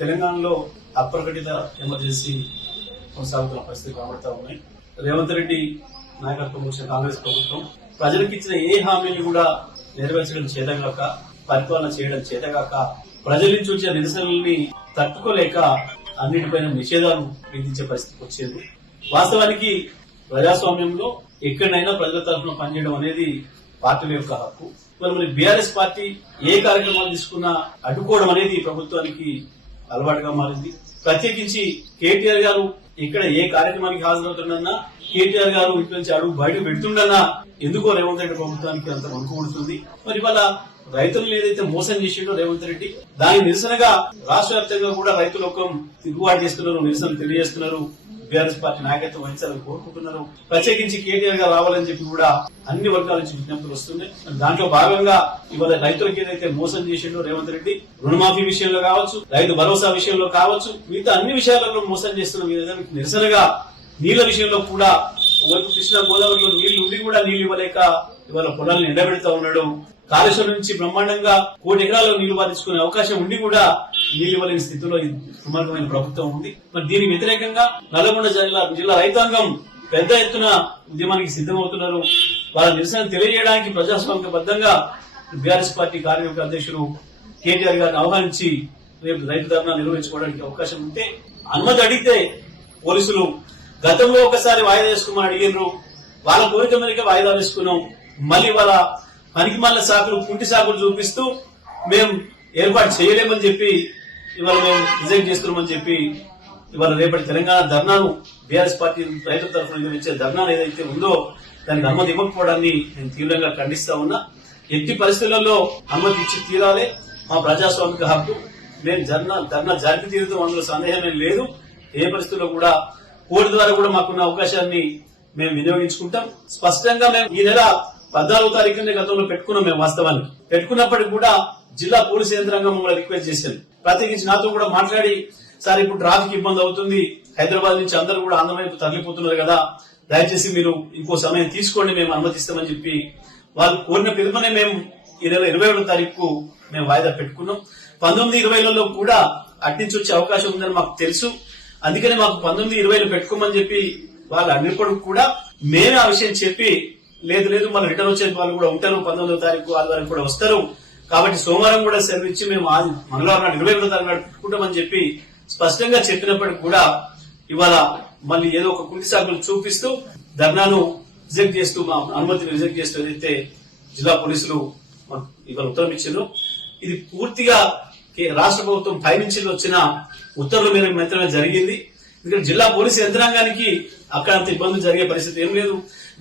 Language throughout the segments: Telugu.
తెలంగాణలో అప్రకటిత ఎమర్జెన్సీ కొనసాగుతున్న పరిస్థితి కనబడతా ఉన్నాయి రేవంత్ రెడ్డి నాయకత్వం వచ్చిన కాంగ్రెస్ ప్రభుత్వం ప్రజలకు ఇచ్చిన ఏ హామీని కూడా నెరవేర్చడం చేతగాక పరిపాలన చేయడం చేతగాక ప్రజల నుంచి వచ్చే నిరసనల్ని తట్టుకోలేక అన్నిటిపైన నిషేధాలు విధించే పరిస్థితికి వచ్చేది వాస్తవానికి ప్రజాస్వామ్యంలో ఎక్కడైనా ప్రజల తరఫున పనిచేయడం అనేది పార్టీల యొక్క హక్కు మరి బీఆర్ఎస్ పార్టీ ఏ కార్యక్రమాలు తీసుకున్నా అడ్డుకోవడం అనేది ప్రభుత్వానికి అలవాటుగా మారింది ప్రత్యేకించి కేటీఆర్ గారు ఇక్కడ ఏ కార్యక్రమానికి హాజరవుతుండన్నా కేటీఆర్ గారు ఇంట్లోంచాడు బయట పెడుతుండన్నా ఎందుకో రేవంత్ రెడ్డి ప్రభుత్వానికి అంత వణుకుడుతుంది మరి ఇవాళ రైతులను ఏదైతే మోసం చేసిండో రేవంత్ రెడ్డి దాని నిరసనగా రాష్ట్ర వ్యాప్తంగా కూడా రైతులు ఒక తిరుగుబాటు చేస్తున్నారు నిరసన తెలియజేస్తున్నారు బీఆర్ఎస్ పార్టీ నాయకత్వం వహించాలని కోరుకుంటున్నారు ప్రత్యేకించి కేటీఆర్ గా రావాలని చెప్పి కూడా అన్ని వర్గాల నుంచి విజ్ఞప్తులు వస్తున్నాయి దాంట్లో భాగంగా ఇవాళ రైతులకు ఏదైతే మోసం చేసిండో రేవంత్ రెడ్డి రుణమాఫీ విషయంలో కావచ్చు రైతు భరోసా విషయంలో కావచ్చు మిగతా అన్ని విషయాలలో మోసం చేస్తున్న విధంగా నిరసనగా నీళ్ళ విషయంలో కూడా ఒకవైపు కృష్ణా గోదావరిలో నీళ్లు ఉండి కూడా నీళ్లు ఇవ్వలేక ఇవాళ పొలాలను ఎండబెడతా ఉన్నాడు కాళేశ్వరం నుంచి బ్రహ్మాండంగా కోటి ఎకరాలు నీళ్లు బాధించుకునే అవకాశం ఉండి కూడా నీళ్లు ఇవ్వలేని స్థితిలో సుమార్గమైన ప్రభుత్వం ఉంది మరి దీని వ్యతిరేకంగా నల్గొండ జిల్లా జిల్లా రైతాంగం పెద్ద ఎత్తున ఉద్యమానికి సిద్ధమవుతున్నారు వాళ్ళ నిరసన తెలియజేయడానికి బద్దంగా బీఆర్ఎస్ పార్టీ కార్యవర్గ అధ్యక్షులు కేటీఆర్ గారిని ఆహ్వానించి రేపు రైతు ధర్నా నిర్వహించుకోవడానికి అవకాశం ఉంటే అనుమతి అడిగితే పోలీసులు గతంలో ఒకసారి వాయిదా వేసుకోమని అడిగినారు వాళ్ళ కోరిక మేరకే వాయిదా వేసుకున్నాం మళ్ళీ వాళ్ళ పనికి మళ్ళ సాకులు పుంటి సాకులు చూపిస్తూ మేము ఏర్పాటు చేయలేమని చెప్పి ఇవాళ మేము రిజైన్ చేస్తున్నామని చెప్పి ఇవాళ రేపటి తెలంగాణ ధర్నాను బీఆర్ఎస్ పార్టీ రైతుల తరఫున ఇచ్చే ధర్నాను ఏదైతే ఉందో దానికి అనుమతి ఇవ్వకపోవడాన్ని నేను తీవ్రంగా ఖండిస్తా ఉన్నా ఎట్టి పరిస్థితులలో అనుమతి ఇచ్చి తీరాలి మా ప్రజాస్వామిక హక్కు మేము ధర్నా ధర్నా జరిపి తీరుతాం అందులో సందేహం లేదు ఏ పరిస్థితుల్లో కూడా కోర్టు ద్వారా కూడా మాకున్న అవకాశాన్ని మేము వినియోగించుకుంటాం స్పష్టంగా మేము ఈ నెల పద్నాలుగో తారీఖునే గతంలో పెట్టుకున్నాం మేము వాస్తవానికి పెట్టుకున్నప్పటికి కూడా జిల్లా పోలీసు యంత్రాంగం మమ్మల్ని రిక్వెస్ట్ చేశాను ప్రత్యేకించి నాతో కూడా మాట్లాడి సార్ ఇప్పుడు ట్రాఫిక్ ఇబ్బంది అవుతుంది హైదరాబాద్ నుంచి అందరూ కూడా ఆంధ్రవైపు తరలిపోతున్నారు కదా దయచేసి మీరు ఇంకో సమయం తీసుకోండి మేము అనుమతిస్తామని చెప్పి వాళ్ళు కోరిన పిలుపునే మేము ఈ నెల ఇరవై ఏడు తారీఖు మేము వాయిదా పెట్టుకున్నాం పంతొమ్మిది ఇరవైలలో కూడా అట్నుంచి వచ్చే అవకాశం ఉందని మాకు తెలుసు అందుకని మాకు పంతొమ్మిది ఇరవైలు పెట్టుకోమని చెప్పి వాళ్ళు అన్నిప్పుడు కూడా మేమే ఆ విషయం చెప్పి లేదు లేదు మళ్ళీ రిటర్న్ వచ్చే వాళ్ళు కూడా ఉంటారు పంతొమ్మిదో తారీఖు ఆదివారం కూడా వస్తారు కాబట్టి సోమవారం కూడా సెలవు ఇచ్చి మేము మంగళవారం నాడు ఇరవై ఎనిమిదో తారీఖు నాడు పెట్టుకుంటామని చెప్పి స్పష్టంగా చెప్పినప్పటికీ కూడా ఇవాళ మళ్ళీ ఏదో ఒక కుంటి సాకులు చూపిస్తూ ధర్నాను రిజెక్ట్ చేస్తూ మా అనుమతిని రిజెక్ట్ చేస్తూ ఏదైతే జిల్లా పోలీసులు ఇవాళ ఉత్తరం ఇచ్చారు ఇది పూర్తిగా రాష్ట్ర ప్రభుత్వం పైనుంచి వచ్చిన ఉత్తర్వుల మేరకు మాత్రమే జరిగింది ఎందుకంటే జిల్లా పోలీసు యంత్రాంగానికి అక్కడ అంత ఇబ్బందులు జరిగే పరిస్థితి ఏం లేదు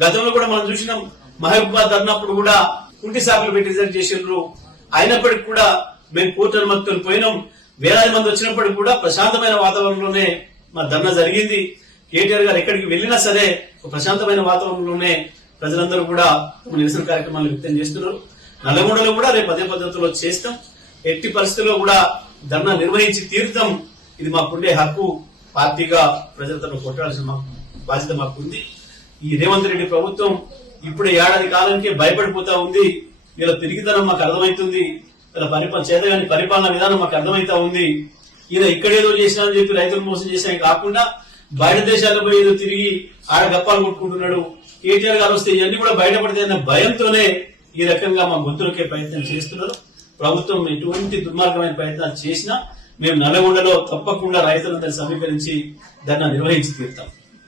గతంలో కూడా మనం చూసినాం మహబూబాద్ అన్నప్పుడు కూడా కుంటి శాఖలు పెట్టి రిజర్వ్ చేసిండ్రు అయినప్పటికీ కూడా మేము పూర్తి అనుమతితో పోయినాం వేలాది మంది వచ్చినప్పటికి కూడా ప్రశాంతమైన వాతావరణంలోనే మా ధర్నా జరిగింది కేటీఆర్ గారు ఎక్కడికి వెళ్ళినా సరే ప్రశాంతమైన వాతావరణంలోనే ప్రజలందరూ కూడా నిరసన కార్యక్రమాలు వ్యక్తం చేస్తున్నారు నల్లగొండలో కూడా రేపు అదే పద్ధతిలో చేస్తాం ఎట్టి పరిస్థితుల్లో కూడా ధర్నా నిర్వహించి తీర్థం ఇది మాకుండే హక్కు పార్టీగా ప్రజలతో తరఫున కొట్టాల్సిన బాధ్యత మాకు ఈ రేవంత్ రెడ్డి ప్రభుత్వం ఇప్పుడు ఏడాది కాలానికే భయపడిపోతా ఉంది వీళ్ళ తిరిగితనం మాకు అర్థమవుతుంది వీళ్ళ పరిపాలన చేతగాని పరిపాలన విధానం మాకు అర్థమవుతా ఉంది ఈయన ఇక్కడేదో చేసినా చెప్పి రైతులు మోసం చేసినా కాకుండా బయట దేశాల్లో పోయి ఏదో తిరిగి ఆడ గప్పాలు కొట్టుకుంటున్నాడు కేటీఆర్ గారు వస్తే ఇవన్నీ కూడా బయటపడతాయన్న భయంతోనే ఈ రకంగా మా గొంతులకే ప్రయత్నం చేస్తున్నారు ప్రభుత్వం ఎటువంటి దుర్మార్గమైన ప్రయత్నాలు చేసినా మేము నల్లగొండలో తప్పకుండా రైతులందరినీ సమీకరించి దాన్ని నిర్వహించి తీరుతాం